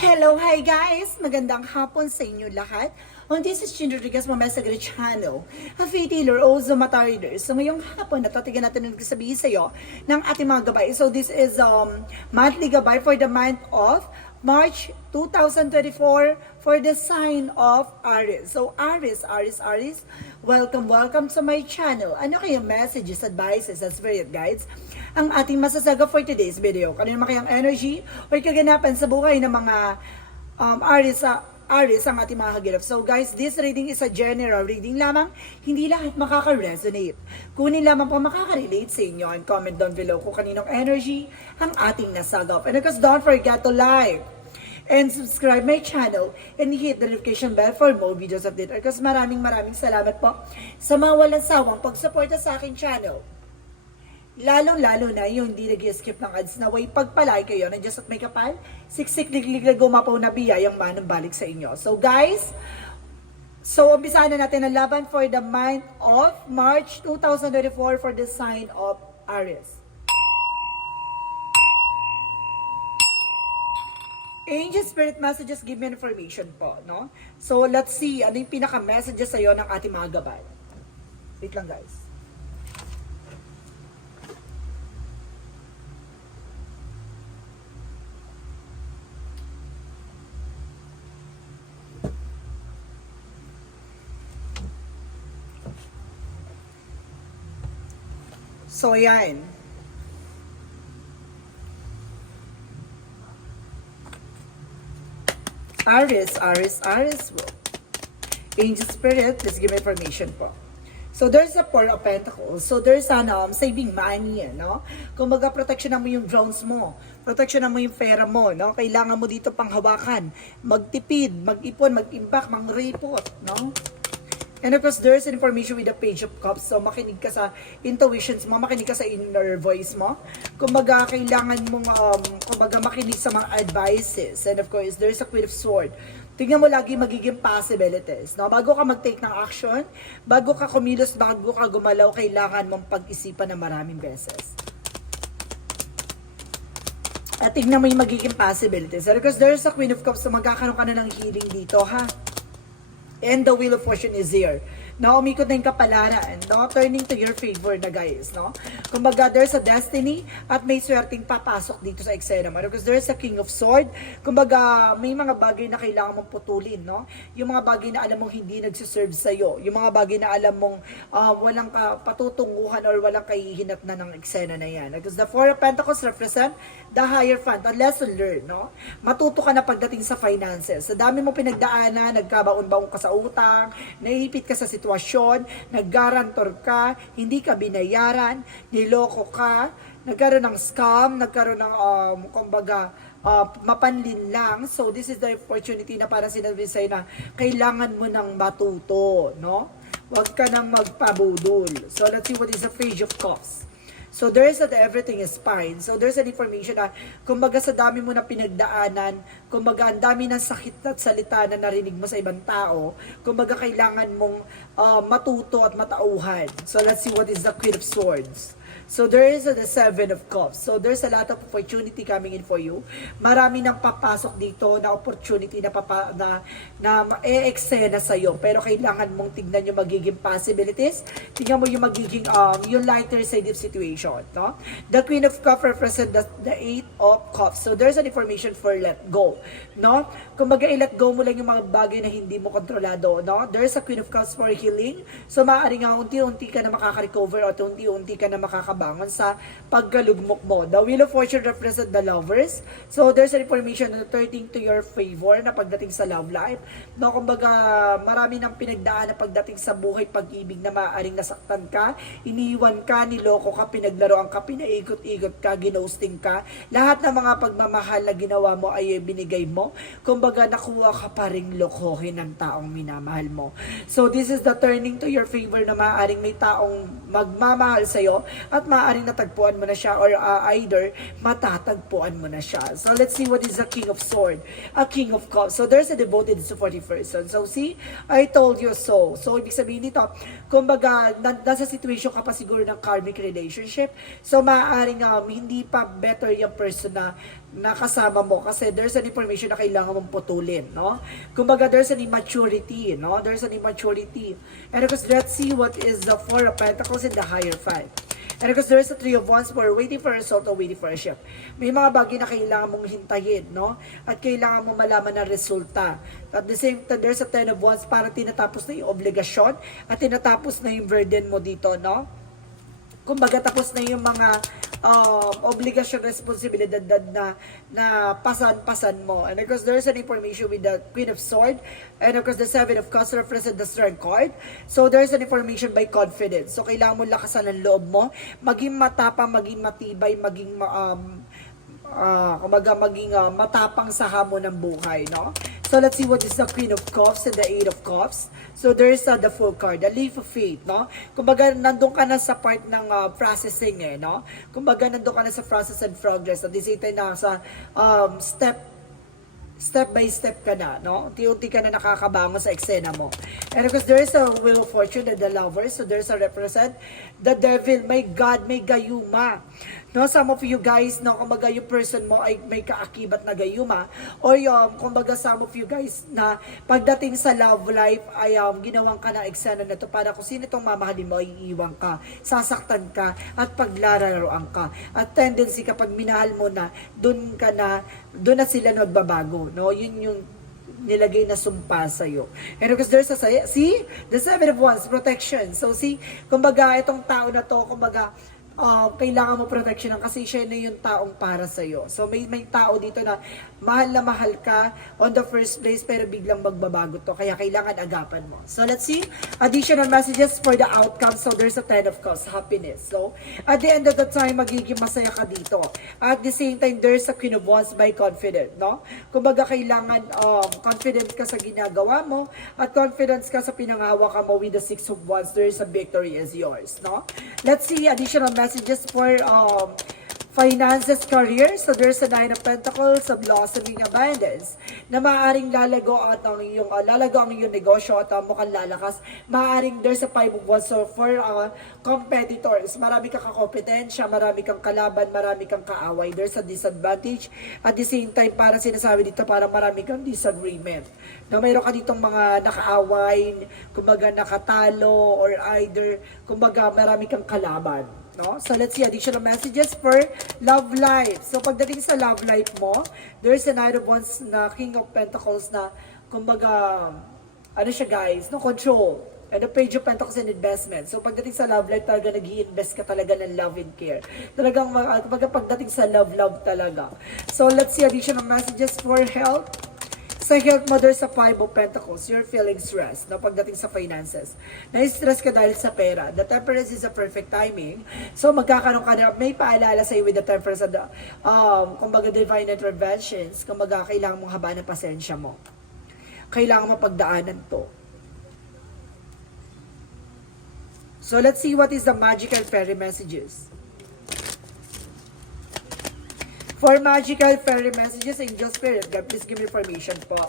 Hello, hi guys! Magandang hapon sa inyo lahat. This is Chin Rodriguez, Mama Sagre Channel, a retailer, also mata reader. So ngayong hapon, natatigan natin ang sabihin sa iyo ng ating mga gabay. So this is monthly gabay for the month of March 2024 for the sign of Aries. So Aries, welcome to my channel. Ano kayong messages, advices, and spirit guides ang ating masasaga for today's video? Kano naman kayang energy o kaganapan sa buhay ng mga Aries ang ating mga kagilap. So guys, this reading is a general reading lamang. Hindi lahat makaka-resonate. Kunin lamang po makaka-relate sa inyo and comment down below kung kaninong energy ang ating nasagap. And of course, don't forget to like and subscribe my channel and hit the notification bell for more videos update. Of course, maraming salamat po sa mga walang sawang pagsuporta sa aking channel. Lalong-lalo na yung hindi nag-skip ng ads na way pagpalay kayo na Diyos at may kapal, siksik liglig na gumapaw na biyayang manong balik sa inyo. So guys, umpisahan na natin ang laban for the month of March 2024 for the sign of Aries. Angel Spirit Messages give me information po, no? So let's see, ano yung pinaka-messages sa'yo ng ating mga gabay. Wait lang guys. So, yan. Aries. Angel Spirit, please give me information po. So, there's a Four of Pentacles. So, there's saving money, no? Kung protection mo yung drones mo, protection mo yung pera mo, no? Kailangan mo dito pang hawakan, magtipid, mag-ipon, mag-imbak, mang-report, no? And of course, there's information with the Page of Cups. So, makinig ka sa intuitions mo, makinig ka sa inner voice mo. Kumbaga, kailangan mong, makinig sa mga advices. And of course, there's a Queen of Swords. Tingnan mo lagi magiging possibilities. No? Bago ka mag-take ng action, bago ka kumilos, bago ka gumalaw, kailangan mong pag-isipan na maraming beses. At tingnan mo yung magiging possibilities. And of course, there's a Queen of Cups. So, magkakaroon ka na ng healing dito, ha? And the Wheel of Fortune is here. No, umikot na yung kapalaran, no? Turning to your favor na guys, no? Kumbaga, there's a destiny at may swerteng papasok dito sa eksena mo. Because there's a King of Sword. Kumbaga, may mga bagay na kailangan mong putulin, no? Yung mga bagay na alam mong hindi nagsiserve sa'yo. Yung mga bagay na alam mong walang patutunguhan or walang kahihinat na ng eksena na yan. Because the Four of Pentacles represent the higher front, a lesson learned, no? Matuto ka na pagdating sa finances. Sa dami mo pinagdaanan, nagkabaon-baon ka sa utang, naihipit ka sa sitwasyon, naggarantor ka, hindi ka binayaran, niloko ka, nagkaroon ng scam, nagkaroon ng, mapanlin lang. So, this is the opportunity na para sinabi sa'yo na kailangan mo nang matuto, no? Huwag ka nang magpabudol. So, let's see what is the Page of Cups. So, there's that everything is fine. So, there's an information na, kumbaga sa dami mo na pinagdaanan, kumbaga ang dami ng sakit at salita na narinig mo sa ibang tao, kumbaga kailangan mong matuto at matauhan. So, let's see what is the Queen of Swords. So, there is the Seven of Cups. So, there's a lot of opportunity coming in for you. Marami nang papasok dito na opportunity na ma-e-eksena sa'yo. Pero kailangan mong tignan yung magiging possibilities. Tignan mo yung magiging, yung lighter side of situation. No? The Queen of Cups represent the Eight of Cups. So, there's an information for let go. No? Kung i-let go mo lang yung mga bagay na hindi mo kontrolado. No? There's a Queen of Cups for healing. So, maaaring unti-unti ka na makaka-recover o unti-unti ka na makakabangon sa paggalugmok mo. The Wheel of Fortune represent the lovers. So, there's an information na turning to your favor na pagdating sa love life. No, kumbaga, marami nang pinagdaan na pagdating sa buhay pag-ibig na maaaring nasaktan ka, iniwan ka, niloko ka, pinaglaruan ka, pinaikot-ikot ka, ginosting ka. Lahat ng mga pagmamahal na ginawa mo ay binigay mo. Kumbaga, nakuha ka pa ring lokohin ng taong minamahal mo. So, this is the turning to your favor na maaaring may taong magmamahal sa'yo at maaaring natagpuan mo na siya or either matatagpuan mo na siya. So let's see what is the King of Sword, a King of Cups. So there's a devoted supportive person. So see, I told you so. So ibig sabihin dito, kumbaga nasa situation ka pa siguro ng karmic relationship. So maaaring hindi pa better yung person na nakasama mo kasi there's an information na kailangan mong putulin, no? Kumbaga there's an immaturity, no? There's an immaturity. And of course, let's see what is the Four of Pentacles in the higher five. And of course, there's a Three of Wands for waiting for a result or waiting for a shift. May mga bagay na kailangan mong hintayin, no? At kailangan mong malaman ng resulta. At the same time, there's a Ten of Wands para tinatapos na yung obligasyon at tinatapos na yung burden mo dito, no? Kumbaga tapos na yung mga obligasyon, responsibilidad na pasan-pasan mo. And of course, there's an information with the Queen of Swords. And of course, the Seven of Cups represent the Strength card. So, there's an information by confidence. So, kailangan mo lakasan ang loob mo. Maging matapang, maging matibay, maging matapang sa hamon ng buhay, no? So, let's see what is the Queen of Cups and the Eight of Cups. So, there's the Full card, the Leaf of Faith, no? Kumbaga, nandun ka na sa part ng processing, no? Kumbaga, nandun ka na sa process and progress. At the same time, na sa step by step ka na, no? Unti-unti ka na nakakabangon sa eksena mo. And of course, there is a Wheel of Fortune and the Lovers. So, there's a represent the Devil. My God, may gayuma. No, some of you guys, no, kumbaga yung person mo ay may kaakibat na gayuma. Or yung, kumbaga some of you guys na pagdating sa love life ay ginawang ka na eksena na to para kung sino itong mamahalin mo ay iiwan ka, sasaktan ka, at paglararoan ka. At tendency kapag minahal mo na, doon na sila nagbabago. No, yun yung nilagay na sumpa sa'yo. And because there's see, the Seven of Wands, protection. So see, kumbaga itong tao na to, kumbaga, kailangan mo protection kasi siya na yung taong para sa'yo. So, may tao dito na mahal ka on the first place pero biglang magbabago to. Kaya kailangan agapan mo. So, let's see. Additional messages for the outcome. So, there's a Ten of Cups, happiness. So, at the end of the time, magiging masaya ka dito. At the same time, there's a Queen of Wands by confident, no? Kumbaga, kailangan confident ka sa ginagawa mo at confidence ka sa pinangahawakan mo with the Six of Wands. There is a victory is yours, no? Let's see additional messages for finances, career. So there's a Nine of Pentacles, a blossoming abundance na maaaring lalago ang iyong negosyo at mukhang lalakas. Maaaring there's a Five of Wands. So for competitors, marami kang kakompetensya, marami kang kalaban, marami kang kaaway. There's a disadvantage. At the same time, para sinasabi dito, para marami kang disagreement. No, mayroon ka ditong mga nakaaway, kumbaga nakatalo, or either, kumbaga marami kang kalaban. No? So, let's see additional messages for love life. So, pagdating sa love life mo, there's a Knight of Wands na King of Pentacles na, kumbaga, ano siya guys, no, control. And the Page of Pentacles and investment. So, pagdating sa love life, talaga nag-i-invest ka talaga ng love and care. Talagang, pagdating sa love talaga. So, let's see additional messages for health. Sa health mo, there's a Five of Pentacles. You're feeling stressed, no, pagdating sa finances. Na-stress ka dahil sa pera. The Temperance is a perfect timing. So, magkakaroon ka na, may paalala sa'yo with the Temperance and the, kumbaga, divine interventions. Kumbaga, kailangan mong habaan ng pasensya mo. Kailangan mo pagdaanan to. So, let's see what is the magical fairy messages. For magical fairy messages, angel spirit, God, please give me information po.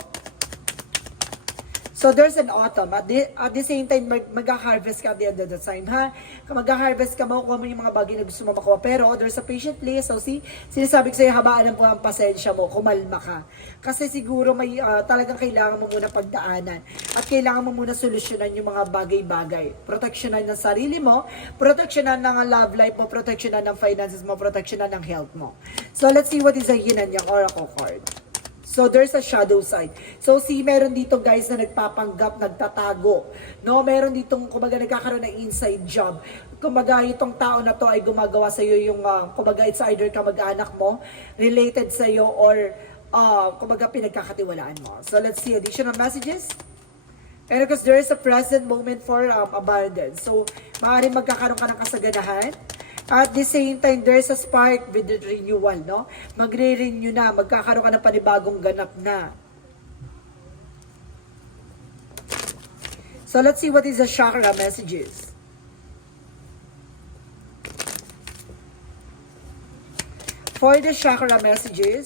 So, there's an autumn. At the same time, mag-harvest ka at the end of the time, ha? Mag-harvest ka, makukuha mo yung mga bagay na gusto mo makuha. Pero, there's a patient place. So, see, sinasabi ko sa'yo, habaan po ang pasensya mo, kumalma ka. Kasi siguro may talagang kailangan mo muna pagdaanan. At kailangan mo muna solusyonan yung mga bagay-bagay. Proteksyonan ng sarili mo, proteksyonan ng love life mo, proteksyonan ng finances mo, proteksyonan ng health mo. So, let's see what is the yin and yang oracle card. So, there's a shadow side. So, see, meron dito guys na nagpapanggap, nagtatago. No, meron ditong, kumbaga, nagkakaroon ng inside job. Kumbaga, itong tao na to ay gumagawa sa'yo yung, kumbaga, it's either kamag-anak mo, related sa'yo, or, kumbaga, pinagkakatiwalaan mo. So, let's see additional messages. And because there is a present moment for abundance. So, maaaring magkakaroon ka ng kasaganahan. At the same time, there's a spark with the renewal, no? Magre-renew na, magkakaroon ka ng panibagong ganap na. So, let's see what is the chakra messages. For the chakra messages,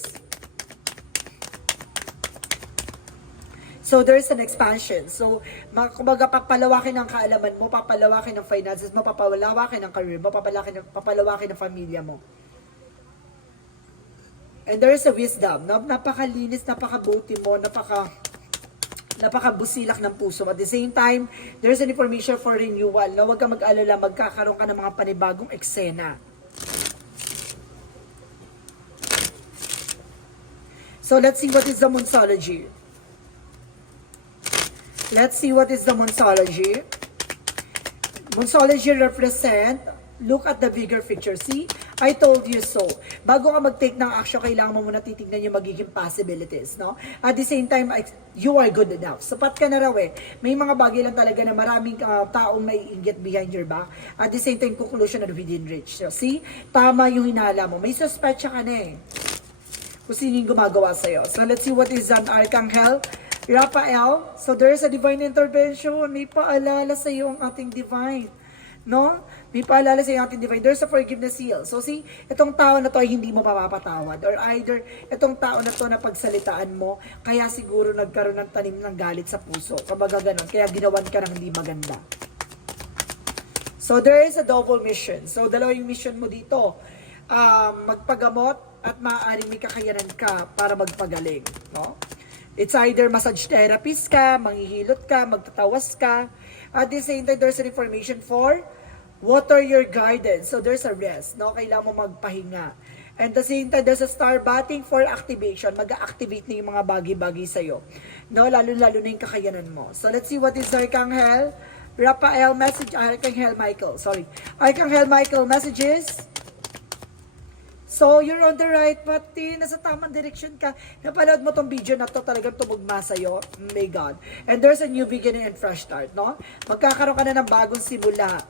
so there's an expansion. So, kumbaga, papalawakin ang kaalaman mo, papalawakin ang finances mo, papalawakin ang career mo, papalawakin ang pamilya mo. And there is a wisdom. Napakalinis, napakabuti mo, napakabusilak ng puso. At the same time, there's an information for renewal. No? Huwag kang mag-alala, magkakaroon ka ng mga panibagong eksena. So, let's see what is the Monsology. Let's see what is the Monsology. Monsology represent, look at the bigger picture. See, I told you so. Bago ka mag-take ng action, kailangan mo muna titignan yung magiging possibilities, no? At the same time, you are good enough. Sapat ka na raw eh. May mga bagay lang talaga na maraming taong naiinggit behind your back. At the same time, conclusion na within reach. So, see, tama yung hinala mo. May suspect ka na eh. Kung sino yung gumagawa sa'yo. So, let's see what is an Archangel. Raphael, so there's a divine intervention. May paalala sa iyo ang ating divine. No? May paalala sa iyo ang ating divine. There's a forgiveness seal. So see, itong tao na to ay hindi mo mapapatawad. Or either, itong tao na to na pagsalitaan mo, kaya siguro nagkaroon ng tanim ng galit sa puso. Kumbaga ganun. Kaya ginawan ka ng hindi maganda. So there is a double mission. So dalawang mission mo dito. Magpagamot at maaaring may kakayanan ka para magpagaling. No? It's either massage therapist ka, manghihilot ka, magtatawas ka. At the same time, there's an information for water your garden. So there's a rest. No? Kailangan mo magpahinga. And at the same time, there's a star batting for activation. Mag-activate na yung mga bagay-bagay sa'yo. No? Lalo-lalo na yung kakayanan mo. So let's see what is Archangel Raphael message. Archangel Michael. Sorry. Archangel Michael messages. So, you're on the right path, nasa tamang direction ka. Napanood mo tong video na to, talagang tumugma sa'yo. May God. And there's a new beginning and fresh start, no? Magkakaroon ka na ng bagong simula.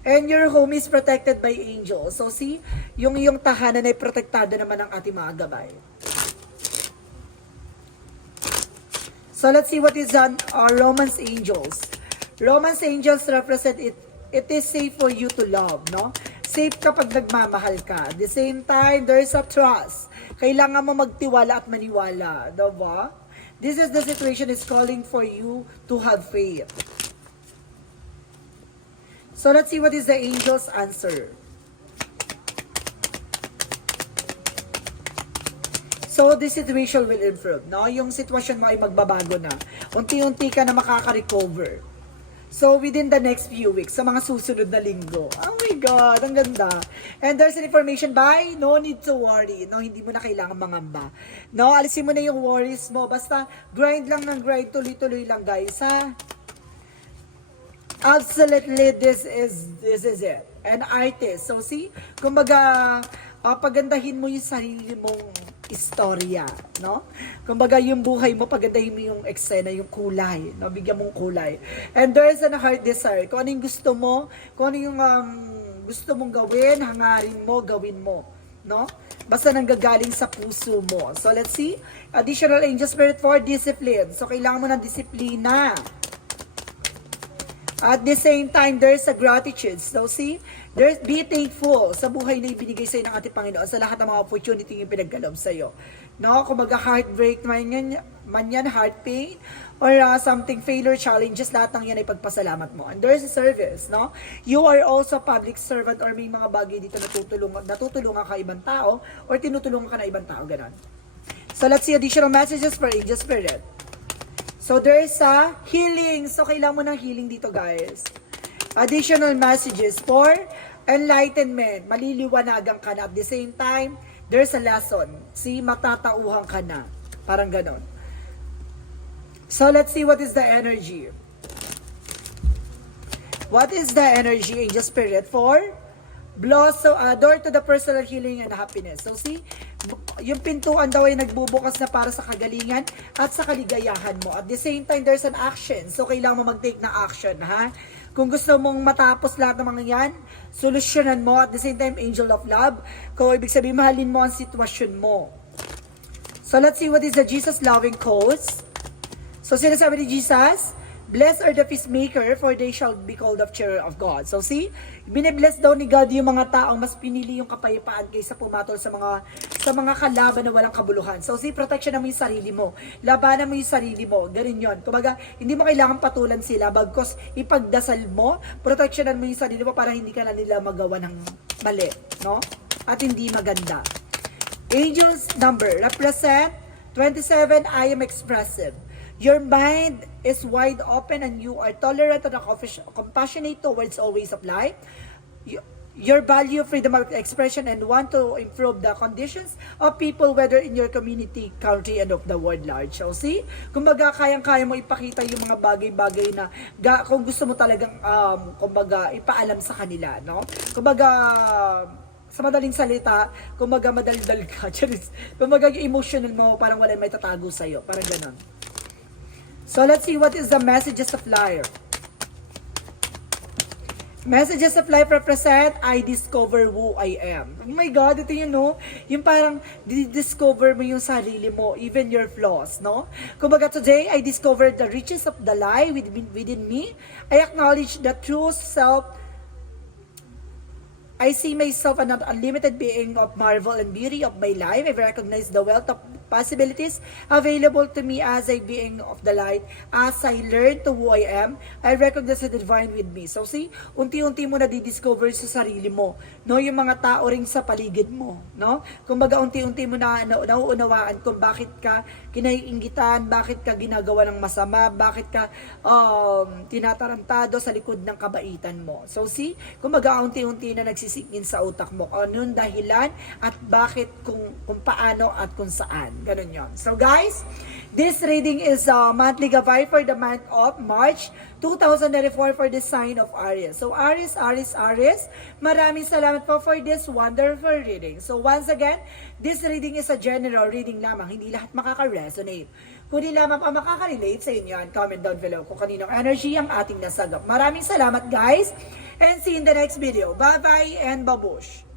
And your home is protected by angels. So, see, yung iyong tahanan ay protektado naman ng ating mga gabay. So, let's see what is on Romance Angels. Romance Angels represent it. It is safe for you to love, no? Safe kapag nagmamahal ka. At the same time, there is a trust. Kailangan mo magtiwala at maniwala. Diba? This is the situation is calling for you to have faith. So let's see what is the angel's answer. So this situation will improve. No? Yung sitwasyon mo ay magbabago na. Unti-unti ka na makaka-recover. So, within the next few weeks, sa mga susunod na linggo. Oh my God, ang ganda. And there's an information by, no need to worry. No, hindi mo na kailangan mangamba. No, alisin mo na yung worries mo. Basta, grind lang ng grind, tuloy-tuloy lang guys, ha? Absolutely, this is it. An artist. So, see, kumbaga, pagandahin mo yung sarili mong istorya, no? Kumbaga yung buhay mo, pagandahin mo yung eksena, yung kulay, no? Bigyan mong kulay. And there's a heart desire. Kung ano yung gusto mo, kung ano yung gusto mong gawin, hangarin mo, gawin mo, no? Basta nanggagaling sa puso mo. So let's see. Additional angel spirit for discipline. So kailangan mo ng disiplina. At the same time, there's a gratitude. So see, be thankful sa buhay na ibinigay sa'yo ng ating Panginoon sa lahat ng mga opportunity yung pinagkalob sa'yo. No? Kung heartbreak man yan, heart pain, or something, failure, challenges, lahat ng yan ay pagpasalamat mo. And there's a service, no? You are also public servant or may mga bagay dito natutulungan ka ibang tao or tinutulungan ka na ibang tao, ganon. So let's see additional messages for angel spirit. So there's a healing. So kailangan mo ng healing dito guys. Additional messages for enlightenment. Maliliwanagan ka na. At the same time, there's a lesson. See, matatauhan ka na. Parang ganon. So let's see what is the energy. What is the energy, angel spirit, for blossom, door to the personal healing and happiness. So see, yung pintuan daw ay nagbubukas na para sa kagalingan at sa kaligayahan mo. At the same time, there's an action. So kailangan mo mag-take na action, ha? Kung gusto mong matapos lahat ng mga yan, solusyonan mo. At the same time, angel of love. Kung ibig sabihin, mahalin mo ang sitwasyon mo. So let's see what is the Jesus loving cause. So sinasabi ni Jesus, Blessed are the peacemaker, for they shall be called of children of God. So see, binibless daw ni God yung mga taong mas pinili yung kapayapaan kaysa pumatol sa mga kalaban na walang kabuluhan. So see, protection mo yung sarili mo. Labanan mo yung sarili mo. Ganun yun. Kumbaga, hindi mo kailangan patulan sila, bagkos ipagdasal mo, protectionan mo yung sarili mo para hindi ka na nila magawa ng mali, no? At hindi maganda. Angel's number represent 27. I am expressive. Your mind is wide open and you are tolerant and compassionate towards all ways of life. Your value freedom of expression and want to improve the conditions of people, whether in your community, country, and of the world large. So see, kumbaga kayang-kaya mo ipakita yung mga bagay-bagay na kung gusto mo talagang kumbaga ipaalam sa kanila, no? Kumbaga sa madaling salita, kumbaga madaldal ka. Kumbaga yung emotional mo parang wala may tatago sa'yo. Parang ganon. So let's see what is the messages of life. Messages of life represent, I discover who I am. Oh my God, ito yun, no? Yung parang, discover mo yung sarili mo, even your flaws, no? Kumbaga, today, I discovered the riches of the life within me. I acknowledge the true self. I see myself an unlimited being of marvel and beauty of my life. I recognize the wealth of possibilities available to me as a being of the light. As I learn to who I am, I recognize the divine with me. So see, unti-unti mo na di-discover sa sarili mo, no? Yung mga tao ring sa paligid mo, no? Kumbaga, unti-unti mo na nauunawaan kung bakit ka kinaiinggitan, bakit ka ginagawa ng masama, bakit ka tinatarantado sa likod ng kabaitan mo. So see, kumbaga, unti-unti na nagsisingin sa utak mo ano yung dahilan at bakit, kung paano at kung saan. Ganun yon. So guys, this reading is monthly gabay for the month of March 2024 for the sign of Aries. So Aries, maraming salamat po for this wonderful reading. So once again, this reading is a general reading lamang. Hindi lahat makaka-resonate. Kundi lamang ang makaka-relate sa inyo. And comment down below kung kaninong energy ang ating nasagap. Maraming salamat guys. And see you in the next video. Bye-bye and babush!